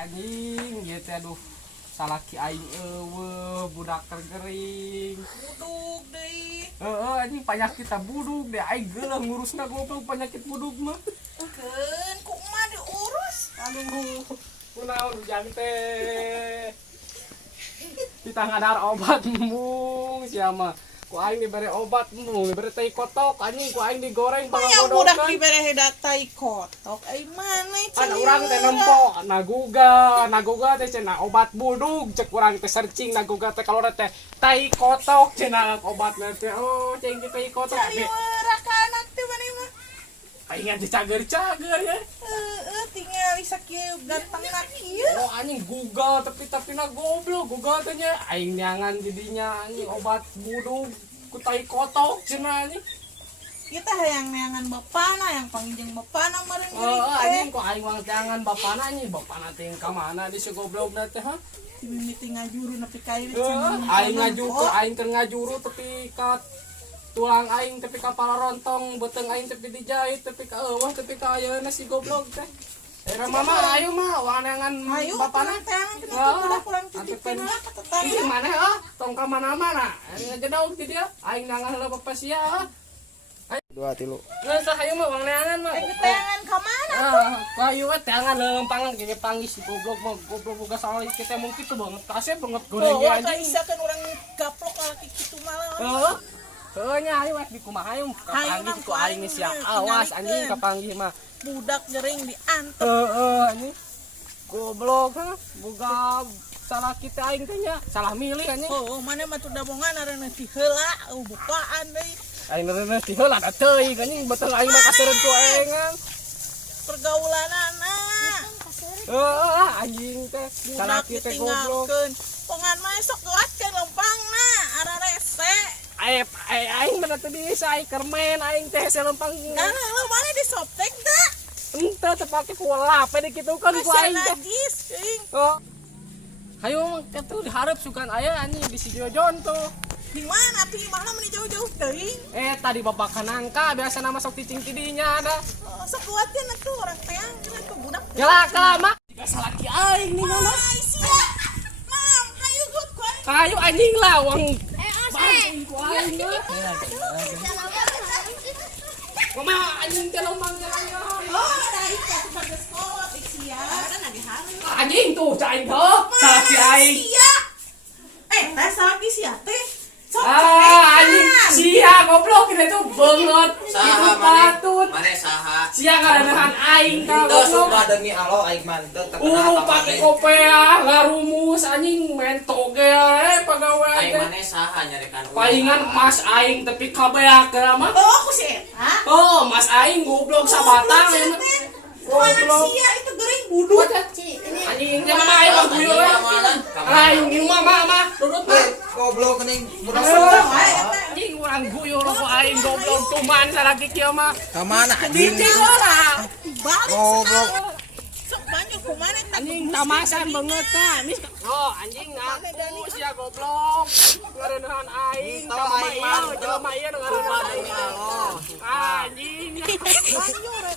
anjing gitu aduh salaki aing budak tergering buduk deui. anjing penyakit buduk deh aing geuleuh ngurusna goblok penyakit buduk mah Keun kumaha diurus. aduh kunaon ujang teh kita ngadar obat mung siapa ku aing diberi obat mung diberi teh kotok anjing ku aing digoreng Yang budak dibere datai kotok. Ai mana ada urang teh nempo naguga teh cenah obat buduk cek urang teh searching naguga teh kalau teh tai kotok cenah obatna teh oh ceng tai kotok cari werak anak teh maneh mah. aing dicager-cager ya Tinggal sakieu gantengna kieu. oh anjing Google tapi na goblok Google teh nya aing nyangan jadinya anjing obat buduk ku tai kotok cenah anjing Ieu teh hayang neangan bapana yang panggijeng bapana meureun anjing kok aing wang jangan bapana anjing bapana teh ka mana di si goblokna teh ha mimiti ngajuru nepi ka ieu aing ngajuru aing keur ngajuru tepi ka tulang aing tepi ka palarontong beteung aing tepi dijahit tepi ka eueuh tepi ka ayeuna si goblok teh era mama ayo mah wanangan bapana pulang titipin lah ka tetangga. Ih mana tong ka mana-mana ngejadaug ti dia aing nangan heula bapak sia dua tilu geus hayu mah wang neangan mah Teangan ka mana? kayu we teangan leumpang gini panggih si goblok mah goblok boga salah kita mung kitu banget kasep banget goreng Oh, anjing isakeun urang gaplok laki kitu malah. nya ayo wes di kumaha ayo kapanggih ku aing sia awas anjing kapanggih mah Budak gering diantep. anjing goblok boga salah kita aing teh nya salah milih anjing Oh, mana mah tuh damongan areuna ti heula bukaan deui. aing neureuh ti heula da teuing anjing betul aing mah kaseureun ku aing Pergaulanana. anjing teh salah Budak kita goblok ditinggalkeun. Pongan mah esok goatkeun lempangna ara rese. aing bener teh bisa aing kermen aing teh selempang Kana lu mana disoptek da? ente tepake pola apa dikitu kan ku aing teh Najis euing. oh hayu kitu dihareup sugan aya anjing di si Jojon tuh Di mana ti mana meni jauh-jauh teuing? tadi bapak kanangka biasa nama sok cicing tidinya ada Sok kuatin atuh urang teang tuh budak. gelaka mah jika salaki aing nih mah Ai sia. Mam, hayu gut ku aing. kayu anjing lawang Aseng. ku aing mama anjing teh lombang jalan Oh, ada ikat pada sekolah sia. Kan lagi hari. anjing tuh caing tuh salaki aing Sia. Teh salaki sia teh. Sok anjing sia goblok ini tuh banget saha patut mane saha sia ngaraneuhan aing ka teu goblok sumpah demi Allah aing mah teu terkenal pake kopea ngarumus anjing main toge pagawe aing aing mane saha nyarekan palingan mas aing tepi kabeak mah Oh, aku sih. Hah? oh mas aing goblok sabatang goblok Sia itu gering buduk. anjing teh mah aing guyu aing ieu mah dudut mah goblok geuning budak anjing urang guyu lo ku aing goblok tuman saraki kieu mah ka mana anjing di orang Balik goblok sok banyak kumaha teh. anjing tamasan banget tah ini oh anjing ngaku sia goblok ngaraneuhan aing jelema ieu ngaraneuhan aing anjing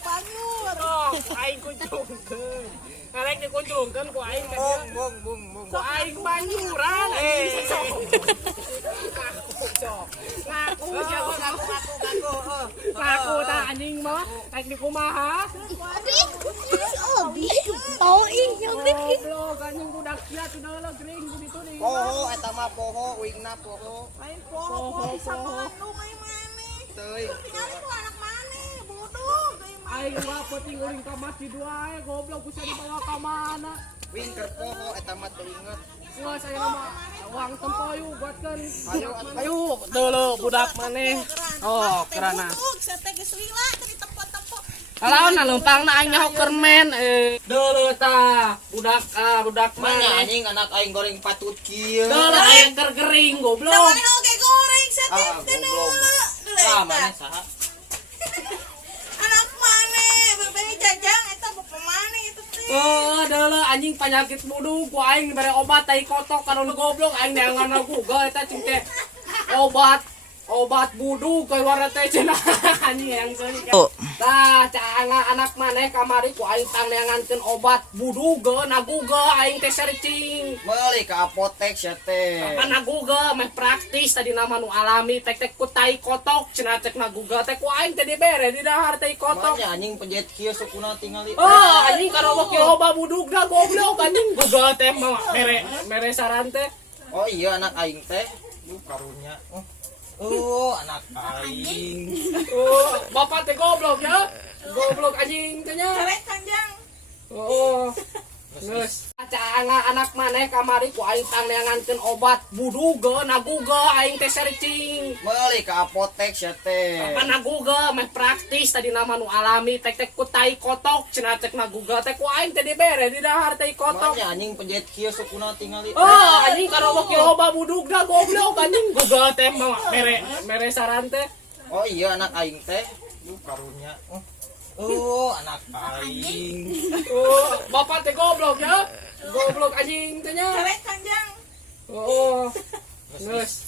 Banyur. oh aing kuncungkeun ngarek dikuncungkeun ku aing ka dieu bung ku aing banyuran ngaku sia ngaku tah anjing mah rek dikumaha goblok anjing budak sia teu deuleuh gering di ditu nih poho eta mah poho wingna poho Main poho bisa mengandung ai maneh. teuing Tinggal itu anak maneh buduk ai maneh. aing mah penting uring ka masjid wae goblok bisa dibawa ka mana wing keur poho eta mah teu inget geus saya mah uang tempoyu buatkeun ayo deuleuh budak maneh oh kerana Buduk saya teh geus lila teh di tempat-tempat. kalau leumpang na aing nyaho kermen deuleuh tah budak mana maneh anjing anak aing goreng patut kieu deuleuh aing keur gering Da goblok maneh oge goreng saya teh teh goblok deuleuh. mana saha Anak maneh berbeda jajang eta bapak maneh itu teh. deuleuh anjing penyakit buduk ku aing dibere obat tai kotok kana goblok aing neangan Google eta cing teh obat obat budug kay wara teh cenah anjing yang seunik. Oh. Tah caanga anak maneh kamari ku aing tang neangankeun obat budug naguga aing teh searching. Meuli ka apotek sia teh. Apa naguga meh praktis tadi nama nu alami tek ku tai kotok cenah cek naguga teh ku aing teh dibere di dahar tai kotok. Makanya anjing penjahit kieu sukuna tingali. Oh anjing karobok kieu loba budugna goblok anjing guga teh mah mere saran teh. Oh iya anak aing teh. Karunya. Oh, anak aing. Oh, bapak teh goblok ya. Goblok anjing teh nya. Karek Kanjang. Oh. Geus. Caanga anak maneh kamari ku aing tang neangankeun obat budug naguga aing teh searching. Meuli ka apotek sia teh. Apa naguga meh praktis tadi nama nu alami tek ku tai kotok cenah cek naguga teh ku aing teh dibere di dahar tai kotok. Makanya anjing penjahit kieu sukuna tingali. Oh anjing karobok kieu loba budugna goblok anjing guga teh mah mere saran teh. Oh iya anak aing teh. Karunya. Oh, anak aing. Oh, bapak teh goblok ya. Goblok anjing teh nya. Karek Kanjang. Oh. Geus.